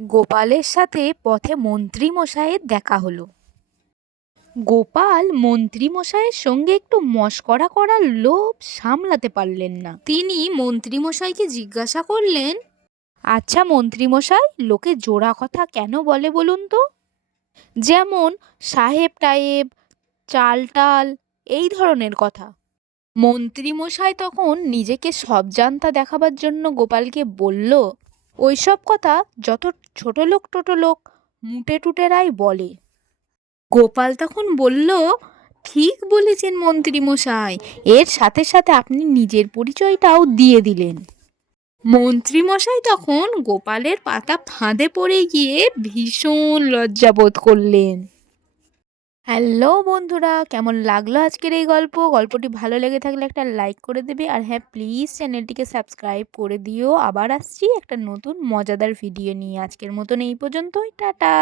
গোপালের সাথে পথে মন্ত্রী মশাইয়ের দেখা হলো। গোপাল মন্ত্রী মশাইয়ের সঙ্গে একটু মস্করা করার লোভ সামলাতে পারলেন না। তিনি মন্ত্রী মশাইকে জিজ্ঞাসা করলেন আচ্ছা মন্ত্রী মশাই লোকে জোড়া কথা কেন বলে বলুন তো? যেমন সাহেব টায়েব চাল টাল, এই ধরনের কথা। মন্ত্রী মশাই তখন নিজেকে সব জানতা দেখাবার জন্য গোপালকে বলল ওইসব কথা যত ছোট লোক টোটো লোক মুটে টুটেরাই বলে। গোপাল তখন বলল, ঠিক বলেছেন মন্ত্রী মশাই, এর সাথে সাথে আপনি নিজের পরিচয়টাও দিয়ে দিলেন। মন্ত্রী মশাই তখন গোপালের পাতা ফাঁদে পড়ে গিয়ে ভীষণ লজ্জাবোধ করলেন। হ্যালো বন্ধুরা, কেমন লাগল আজকের এই গল্প? গল্পটি ভালো লেগে থাকলে একটা লাইক করে দেবে আর হ্যাঁ প্লিজ চ্যানেলটিকে সাবস্ক্রাইব করে দিও। আবার আসছি একটা নতুন মজাদার ভিডিও নিয়ে। আজকের মতন এই পর্যন্তই, টাটা!